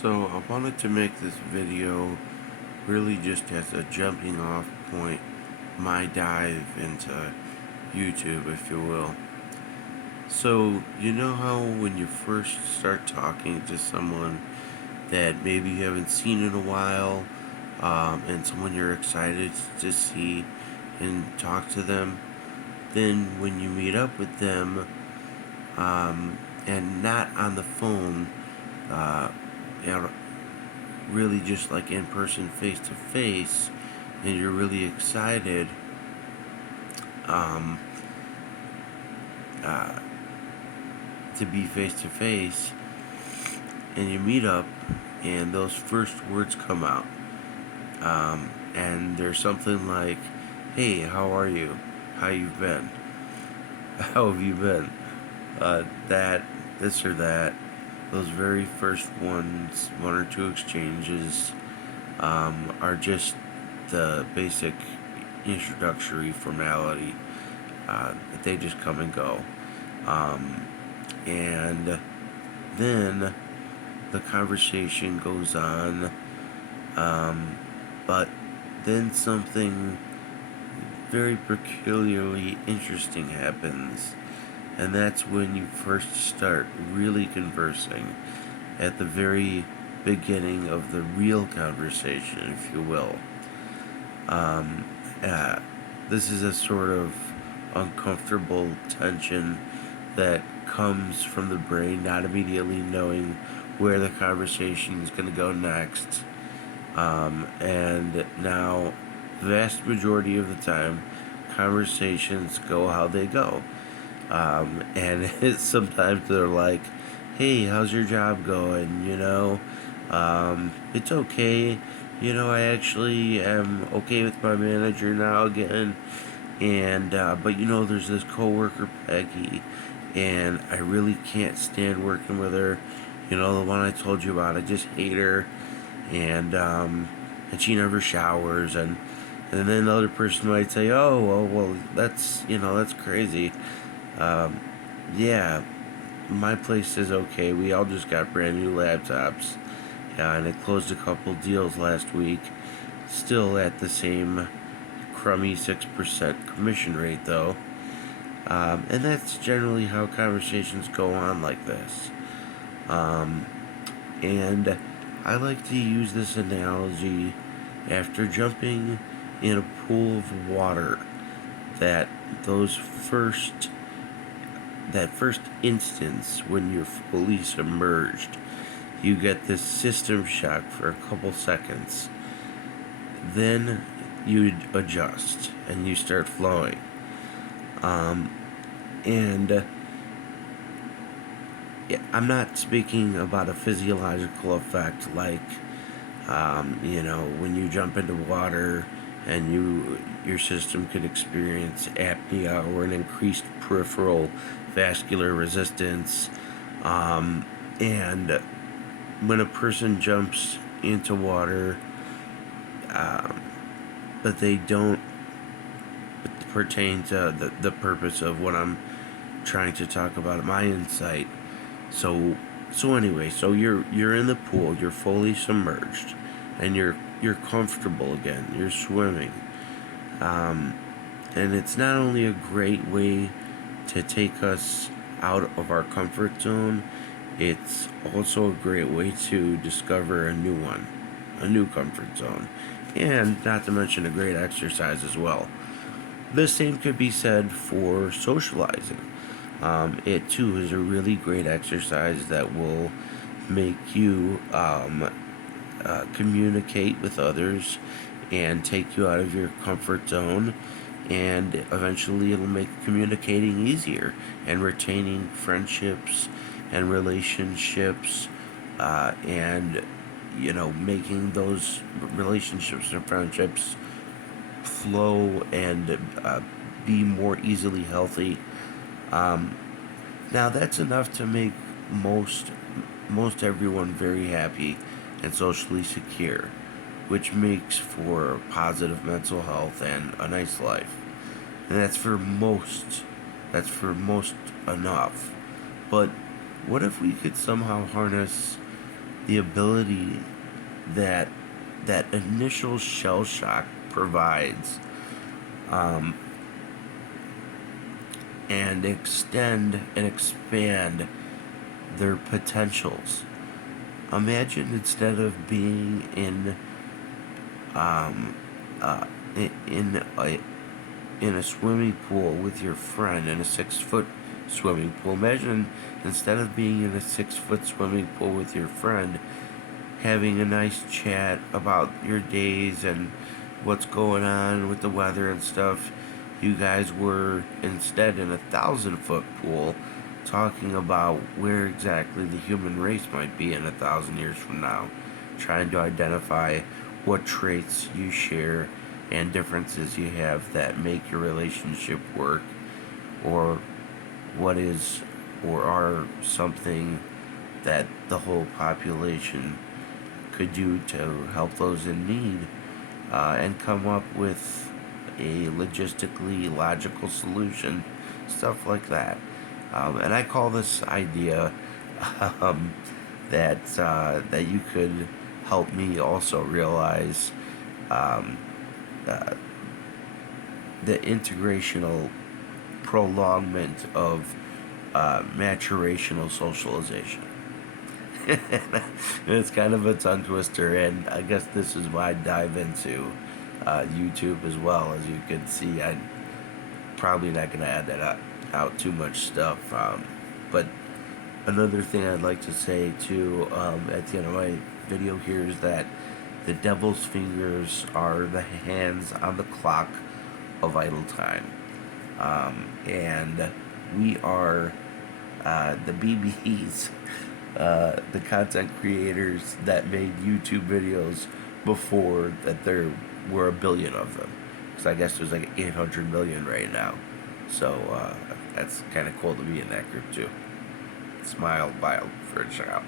So I wanted to make this video really just as a jumping off point, my dive into YouTube, if you will. So, you know how when you first start talking to someone that maybe you haven't seen in a while, and someone you're excited to see and talk to them, then when you meet up with them, and not on the phone, uh, you know, really just like in person, face to face, and you're really excited um, uh, to be face to face, and you meet up, and those first words come out, and there's something like, "Hey, how are you? How you been? How have you been?" That, this or that. Those very first ones, one or two exchanges, are just the basic introductory formality. They just come and go. Um, and then the conversation goes on, but then something very peculiarly interesting happens, and that's when you first start really conversing at the very beginning of the real conversation, if you will. Um, uh, this is a sort of uncomfortable tension that comes from the brain not immediately knowing where the conversation is going to go next. And now, the vast majority of the time, conversations go how they go. And sometimes they're like, "Hey, how's your job going? It's okay. I actually am okay with my manager now again. And, but there's this coworker, Peggy, and I really can't stand working with her. The one I told you about, I just hate her. And she never showers. And then the other person might say, "Oh, well, that's crazy. Um, yeah, my place is okay. We all just got brand new laptops. And I closed a couple deals last week. Still at the same crummy 6% commission rate, though. And that's generally how conversations go on like this. Um, and I like to use this analogy after jumping in a pool of water, that those first that first instance when you're fully submerged, you get this system shock for a couple seconds. Then you adjust and you start flowing. And I'm not speaking about a physiological effect like, when you jump into water and your system could experience apnea or an increased peripheral vascular resistance. And when a person jumps into water, um, but they don't pertain to the purpose of what I'm trying to talk about, my insight. So anyway, so you're in the pool, you're fully submerged, and you're comfortable again. You're swimming, and it's not only a great way to take us out of our comfort zone, it's also a great way to discover a new one, a new comfort zone, and not to mention a great exercise as well. The same could be said for socializing. It too is a really great exercise that will make you communicate with others and take you out of your comfort zone, and eventually it'll make communicating easier and retaining friendships and relationships, and making those relationships and friendships flow and be more easily healthy. Now that's enough to make most everyone very happy and socially secure, which makes for positive mental health and a nice life. And that's for most. That's for most enough. But what if we could somehow harness the ability that that initial shell shock provides, um, and extend and expand their potentials. Imagine instead of being um, uh, in a swimming pool with your friend in a 6 foot swimming pool. Imagine instead of being in a 6 foot swimming pool with your friend, having a nice chat about your days and what's going on with the weather and stuff. You guys were instead in a 1,000 foot pool talking about where exactly the human race might be in 1,000 years from now, trying to identify what traits you share and differences you have that make your relationship work, or what is or are something that the whole population could do to help those in need, and come up with a logistically logical solution, stuff like that. And I call this idea, um, that you could help me also realize, um, uh, the integrational prolongment of maturational socialization. It's kind of a tongue twister, and I guess this is my dive into YouTube as well. As you can see, I'm probably not going to add that out too much stuff. But another thing I'd like to say too, at the end of my video here, is that the devil's fingers are the hands on the clock of idle time. And we are the BBs, the content creators that made YouTube videos before that there were a billion of them. Because I guess there's like 800 million right now. So that's kind of cool to be in that group too. Smile, bile for a shout.